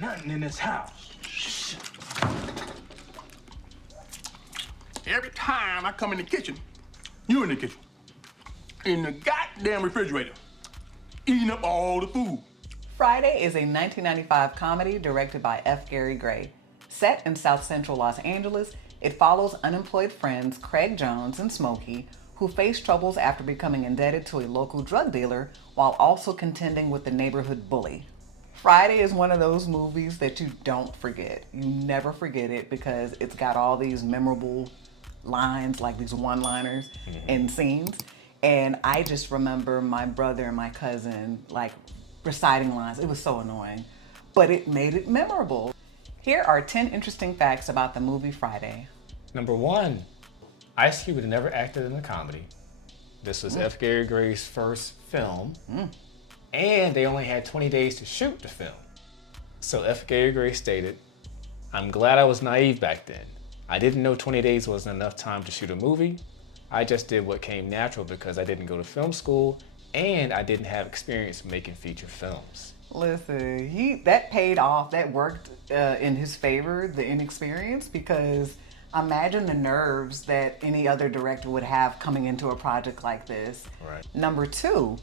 Nothing in this house. Every time I come in the kitchen, you in the kitchen, in the goddamn refrigerator, eating up all the food. Friday is a 1995 comedy directed by F. Gary Gray. Set in South Central Los Angeles, it follows unemployed friends Craig Jones and Smokey, who face troubles after becoming indebted to a local drug dealer while also contending with the neighborhood bully. Friday is one of those movies that you don't forget. You never forget it because it's got all these memorable lines, like these one-liners and scenes. And I just remember my brother and my cousin like reciting lines. It was so annoying, but it made it memorable. Here are 10 interesting facts about the movie Friday. Number 1, Ice Cube had never acted in a comedy. This was F. Gary Gray's first film, and they only had 20 days to shoot the film. So F. Gary Gray stated, "I'm glad I was naive back then. I didn't know 20 days wasn't enough time to shoot a movie. I just did what came natural because I didn't go to film school and I didn't have experience making feature films." Listen, that paid off. That worked in his favor, the inexperience, because imagine the nerves that any other director would have coming into a project like this. Right. Number 2,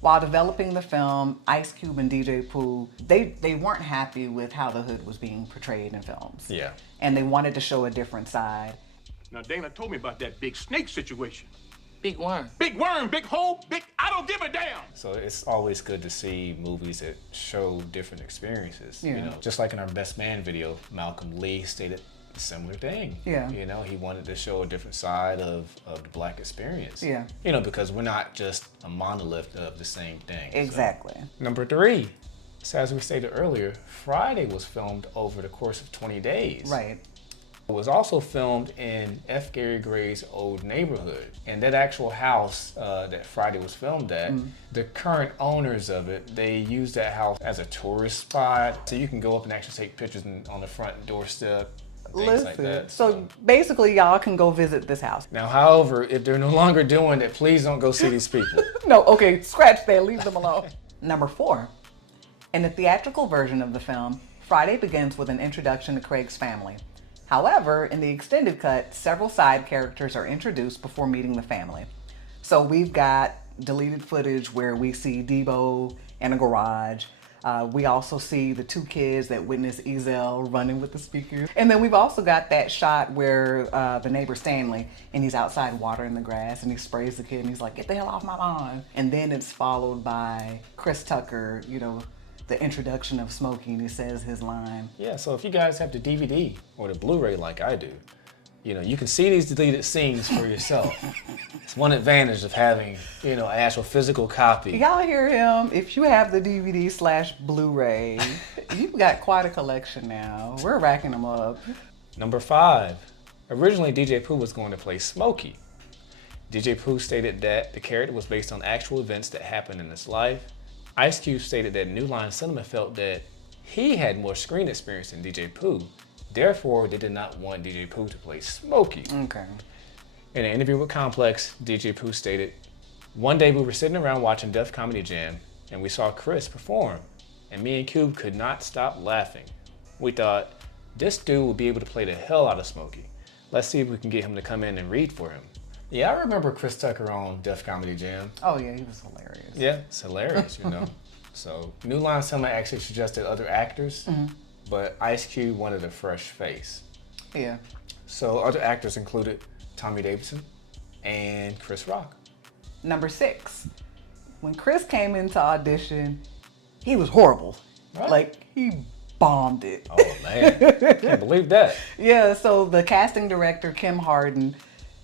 while developing the film, Ice Cube and DJ Pooh, they weren't happy with how the hood was being portrayed in films. Yeah. And they wanted to show a different side. Now, Dana told me about that big snake situation. Big worm. Big worm, big hole, I don't give a damn. So it's always good to see movies that show different experiences. Yeah. You know, just like in our Best Man video, Malcolm Lee stated a similar thing. Yeah. You know, he wanted to show a different side of the Black experience. Yeah. You know, because we're not just a monolith of the same thing. Exactly. So. Number 3, so as we stated earlier, Friday was filmed over the course of 20 days. Right. It was also filmed in F. Gary Gray's old neighborhood. And that actual house that Friday was filmed at, the current owners of it, they use that house as a tourist spot. So you can go up and actually take pictures on the front doorstep, things like that. So basically y'all can go visit this house. Now, however, if they're no longer doing it, please don't go see these people. No, okay, scratch that, leave them alone. Number 4, in the theatrical version of the film, Friday begins with an introduction to Craig's family. However, in the extended cut, several side characters are introduced before meeting the family. So we've got deleted footage where we see Debo in a garage. We also see the 2 kids that witness Ezel running with the speakers. And then we've also got that shot where the neighbor Stanley, and he's outside watering the grass and he sprays the kid and he's like, "Get the hell off my lawn." And then it's followed by Chris Tucker, you know, the introduction of Smokey, and he says his line. Yeah, so if you guys have the DVD or the Blu-ray like I do, you know, you can see these deleted scenes for yourself. It's one advantage of having, you know, an actual physical copy. Y'all hear him? If you have the DVD/Blu-ray, you've got quite a collection now. We're racking them up. Number 5, originally DJ Pooh was going to play Smokey. DJ Pooh stated that the character was based on actual events that happened in his life. Ice Cube stated that New Line Cinema felt that he had more screen experience than DJ Pooh. Therefore, they did not want DJ Pooh to play Smokey. Okay. In an interview with Complex, DJ Pooh stated, "One day we were sitting around watching Def Comedy Jam and we saw Chris perform, and me and Cube could not stop laughing. We thought, this dude will be able to play the hell out of Smokey. Let's see if we can get him to come in and read for him." Yeah, I remember Chris Tucker on Def Comedy Jam. Oh yeah, he was hilarious. Yeah, it's hilarious, you know. So New Line Cinema actually suggested other actors, but Ice Cube wanted a fresh face. Yeah. So other actors included Tommy Davidson and Chris Rock. Number 6, when Chris came into audition, he was horrible. Right. Like, he bombed it. Oh man, can't believe that. Yeah, so the casting director, Kim Harden,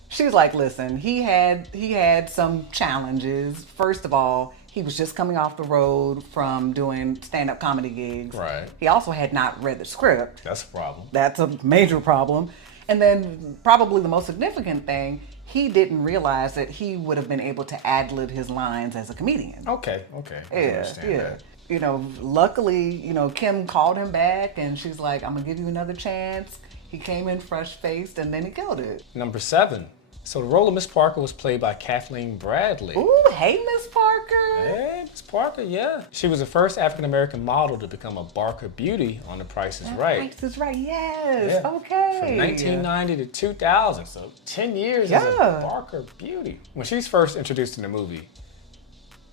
she's like, listen, he had some challenges. First of all, he was just coming off the road from doing stand-up comedy gigs. Right. He also had not read the script. That's a problem. That's a major problem. And then probably the most significant thing, he didn't realize that he would have been able to ad-lib his lines as a comedian. Okay. I understand that. You know, luckily, you know, Kim called him back and she's like, "I'm gonna give you another chance." He came in fresh-faced and then he killed it. Number 7, So the role of Miss Parker was played by Kathleen Bradley. Ooh, hey, Miss Parker. Hey, Miss Parker, yeah. She was the first African-American model to become a Barker Beauty on The Price is Right. Price is Right, yes. Yeah. Okay. From 1990 to 2000, so 10 years as a Barker Beauty. When she's first introduced in the movie,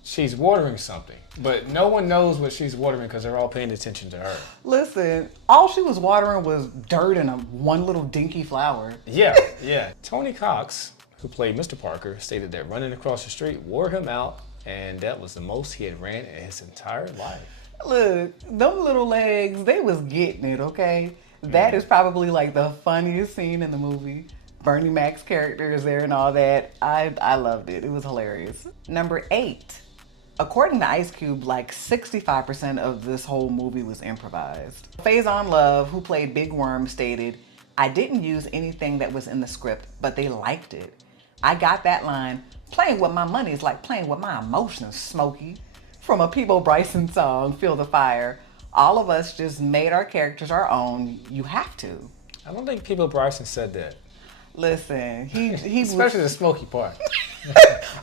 she's watering something, but no one knows what she's watering because they're all paying attention to her. Listen, all she was watering was dirt and one little dinky flower. Yeah, yeah. Tony Cox, who played Mr. Parker, stated that running across the street wore him out, and that was the most he had ran in his entire life. Look, them little legs, they was getting it, okay? That is probably like the funniest scene in the movie. Bernie Mac's character is there and all that. I loved it. It was hilarious. Number 8. According to Ice Cube, like 65% of this whole movie was improvised. Faison Love, who played Big Worm, stated, "I didn't use anything that was in the script, but they liked it. I got that line, playing with my money is like playing with my emotions, Smokey." From a Peabo Bryson song, Feel the Fire. All of us just made our characters our own. You have to. I don't think Peabo Bryson said that. Listen, he Especially was, the smoky part.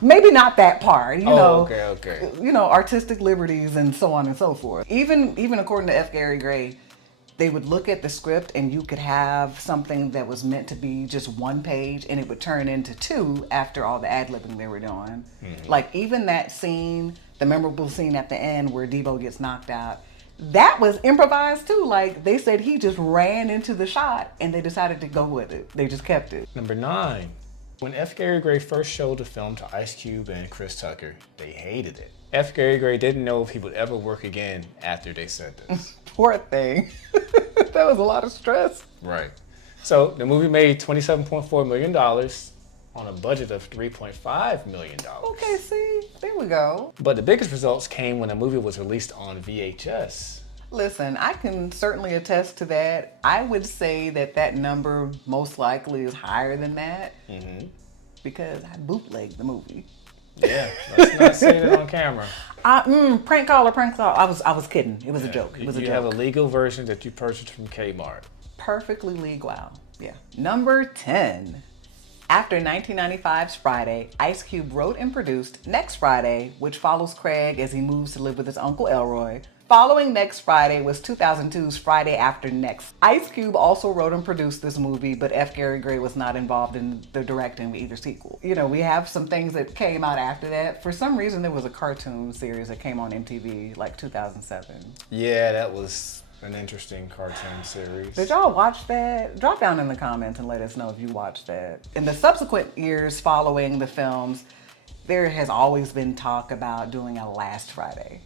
maybe not that part, you know. Okay. You know, artistic liberties and so on and so forth. Even according to F. Gary Gray, they would look at the script and you could have something that was meant to be just one page and it would turn into 2 after all the ad-libbing they were doing. Like even that scene, the memorable scene at the end where Debo gets knocked out, that was improvised too. Like they said he just ran into the shot and they decided to go with it. They just kept it. Number 9. When F. Gary Gray first showed the film to Ice Cube and Chris Tucker, they hated it. F. Gary Gray didn't know if he would ever work again after they said this. Poor thing. That was a lot of stress. Right. So the movie made $27.4 million on a budget of $3.5 million. Okay, see, there we go. But the biggest results came when the movie was released on VHS. Listen, I can certainly attest to that. I would say that number most likely is higher than that because I bootlegged the movie. Yeah, let's not say that on camera. Prank call. I was kidding. It was a joke. It was a joke. You have a legal version that you purchased from Kmart. Perfectly legal. Yeah. Number 10. After 1995's Friday, Ice Cube wrote and produced Next Friday, which follows Craig as he moves to live with his uncle Elroy. Following Next Friday was 2002's Friday After Next. Ice Cube also wrote and produced this movie, but F. Gary Gray was not involved in the directing of either sequel. You know, we have some things that came out after that. For some reason, there was a cartoon series that came on MTV like 2007. Yeah, that was an interesting cartoon series. Did y'all watch that? Drop down in the comments and let us know if you watched that. In the subsequent years following the films, there has always been talk about doing a Last Friday.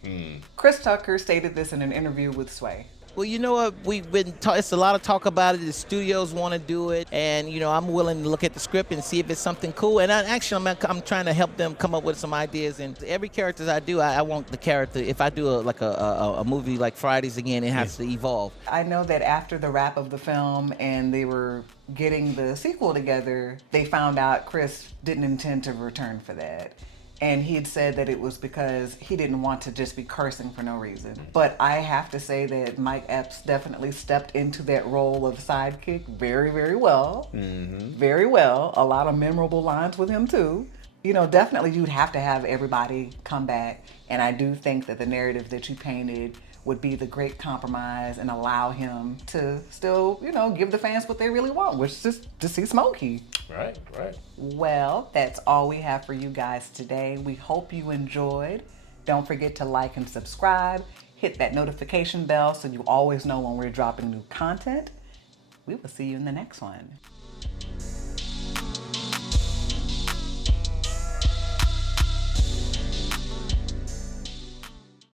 Chris Tucker stated this in an interview with Sway. Well, you know what? We've been it's a lot of talk about it. The studios want to do it, and you know, I'm willing to look at the script and see if it's something cool. And I'm trying to help them come up with some ideas. And every character I do, I want the character. If I do a movie like Fridays again, it has to evolve. I know that after the wrap of the film and they were getting the sequel together, they found out Chris didn't intend to return for that. And he had said that it was because he didn't want to just be cursing for no reason. But I have to say that Mike Epps definitely stepped into that role of sidekick very, very well. Very well. A lot of memorable lines with him too. You know, definitely you'd have to have everybody come back. And I do think that the narrative that you painted would be the great compromise and allow him to still, you know, give the fans what they really want, which is just to see Smokey. Right. Well, that's all we have for you guys today. We hope you enjoyed. Don't forget to like and subscribe. Hit that notification bell so you always know when we're dropping new content. We will see you in the next one.